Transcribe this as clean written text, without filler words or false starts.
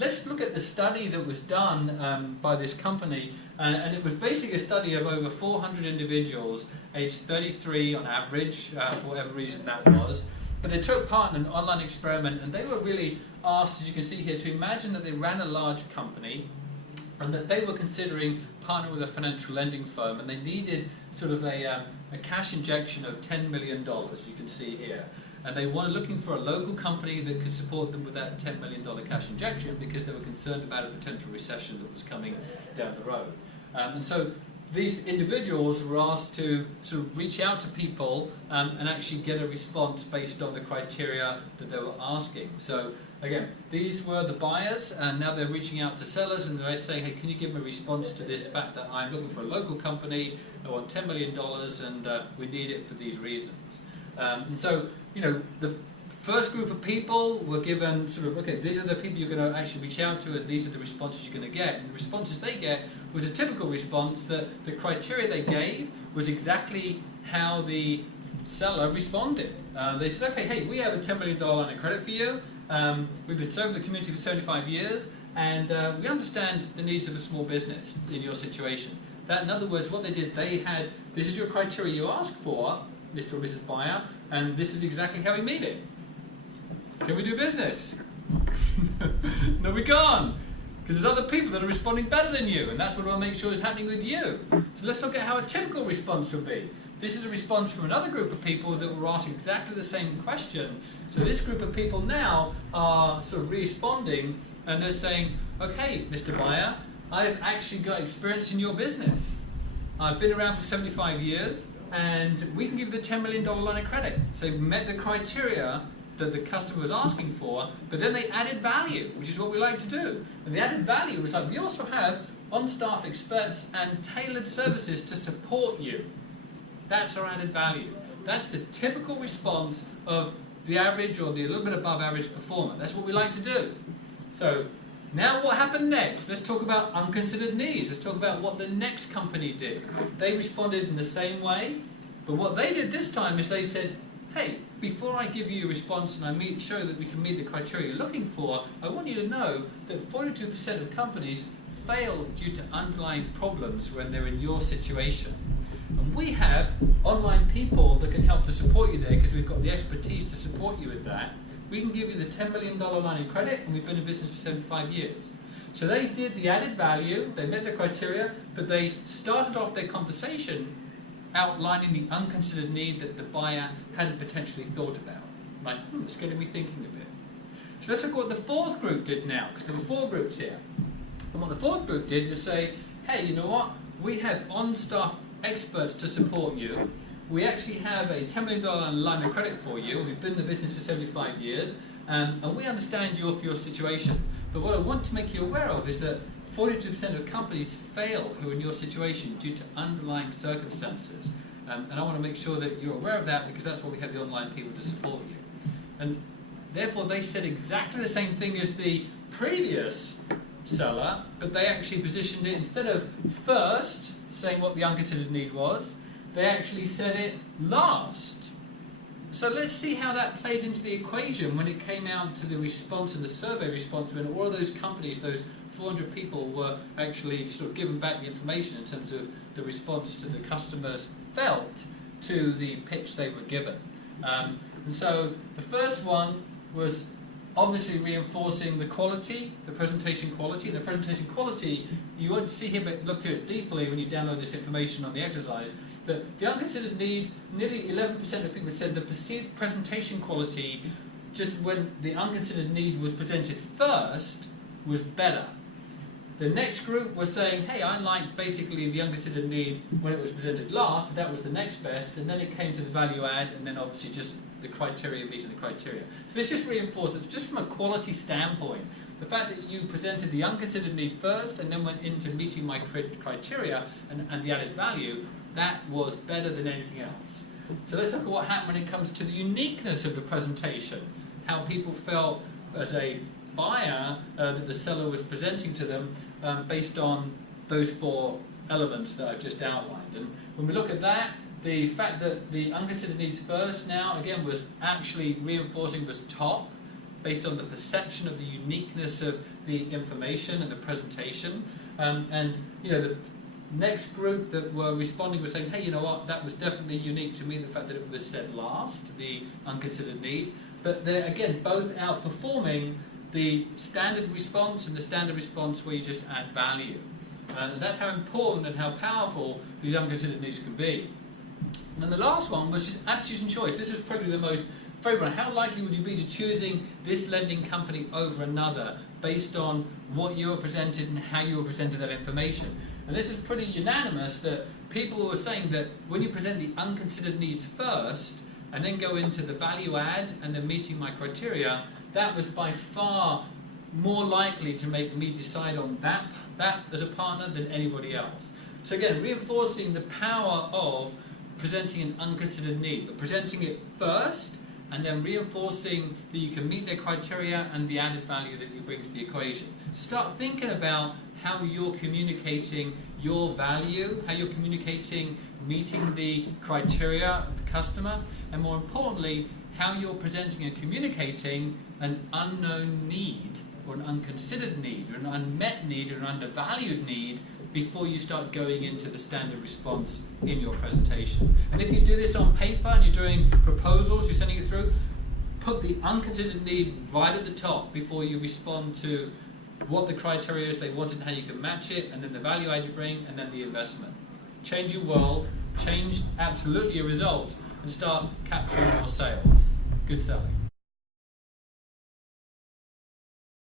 let's look at the study that was done by this company, and it was basically a study of over 400 individuals, aged 33 on average, for whatever reason that was. But they took part in an online experiment, and they were really asked, as you can see here, to imagine that they ran a large company and that they were considering partnering with a financial lending firm, and they needed sort of a cash injection of $10 million, you can see here. And they were looking for a local company that could support them with that $10 million cash injection because they were concerned about a potential recession that was coming down the road. And so these individuals were asked to sort of reach out to people and actually get a response based on the criteria that they were asking. So again, these were the buyers, and now they're reaching out to sellers and they're saying, hey, can you give me a response to this fact that I'm looking for a local company, I want $10 million and we need it for these reasons. And so, you know, the first group of people were given sort of, okay, these are the people you're going to actually reach out to and these are the responses you're going to get. And the responses they get was a typical response that the criteria they gave was exactly how the seller responded. They said, okay, hey, we have a $10 million line of credit for you. We've been serving the community for 75 years and we understand the needs of a small business in your situation. That, in other words, what they did, they had, this is your criteria you asked for, Mr. or Mrs. Buyer, and this is exactly how we meet it. Can we do business? No, we can't. Because there's other people that are responding better than you, and that's what I want to make sure is happening with you. So let's look at how a typical response would be. This is a response from another group of people that were asked exactly the same question. So this group of people now are sort of responding, and they're saying, okay, Mr. Buyer, I've actually got experience in your business. I've been around for 75 years, and we can give you the $10 million line of credit. So they've met the criteria that the customer was asking for, but then they added value, which is what we like to do. And the added value was like, we also have on-staff experts and tailored services to support you. That's our added value. That's the typical response of the average or the little bit above average performer. That's what we like to do. So now what happened next? Let's talk about unconsidered needs. Let's talk about what the next company did. They responded in the same way, but what they did this time is they said, hey, before I give you a response and I show that we can meet the criteria you're looking for, I want you to know that 42% of companies fail due to underlying problems when they're in your situation. And we have online people that can help to support you there because we've got the expertise to support you with that. We can give you the $10 million line of credit, and we've been in business for 75 years. So they did the added value, they met the criteria, but they started off their conversation outlining the unconsidered need that the buyer hadn't potentially thought about. Like, it's getting me thinking a bit. So let's look at what the fourth group did now, because there were four groups here. And what the fourth group did was say, hey, you know what? We have on-staff experts to support you. We actually have a $10 million line of credit for you. We've been in the business for 75 years, and we understand your situation. But what I want to make you aware of is that 42% of companies fail who are in your situation due to underlying circumstances. And I want to make sure that you're aware of that because that's why we have the online people to support you. And therefore they said exactly the same thing as the previous seller, but they actually positioned it, instead of first saying what the unconsidered need was, they actually said it last. So let's see how that played into the equation when it came out to the response and the survey response, when all of those companies, those 400 people, were actually sort of given back the information in terms of the response to the customers felt to the pitch they were given. And so the first one was obviously reinforcing the quality, the presentation quality. And the presentation quality, you won't see here, but look at it deeply when you download this information on the exercise. But the unconsidered need, nearly 11% of people said the perceived presentation quality, just when the unconsidered need was presented first, was better. The next group was saying, hey, I like basically the unconsidered need when it was presented last, so that was the next best, and then it came to the value add, and then obviously just the criteria meeting the criteria. So this just reinforced that just from a quality standpoint, the fact that you presented the unconsidered need first and then went into meeting my criteria and the added value, that was better than anything else. So let's look at what happened when it comes to the uniqueness of the presentation, how people felt as a buyer that the seller was presenting to them based on those four elements that I've just outlined. And when we look at that, the fact that the unconsidered needs first now, again, was actually reinforcing was top. based on the perception of the uniqueness of the information and the presentation. And you know, the next group that were responding were saying, hey, you know what, that was definitely unique to me, the fact that it was said last, the unconsidered need. But they're, again, both outperforming the standard response and the standard response where you just add value. And that's how important and how powerful these unconsidered needs can be. And then the last one was just attitudes and choice. This is probably the most favourite. How likely would you be to choosing this lending company over another based on what you were presented and how you were presented that information? And this is pretty unanimous that people were saying that when you present the unconsidered needs first and then go into the value add and then meeting my criteria, that was by far more likely to make me decide on that as a partner than anybody else. So again, reinforcing the power of presenting an unconsidered need, but presenting it first and then reinforcing that you can meet their criteria and the added value that you bring to the equation. So start thinking about how you're communicating your value, how you're communicating meeting the criteria of the customer, and more importantly, how you're presenting and communicating an unknown need or an unconsidered need or an unmet need or an undervalued need before you start going into the standard response in your presentation. And if you do this on paper and you're doing proposals, you're sending it through, put the unconsidered need right at the top before you respond to what the criteria is they want and how you can match it, and then the value add you bring, and then the investment. Change your world, change absolutely your results, and start capturing your sales. Good selling.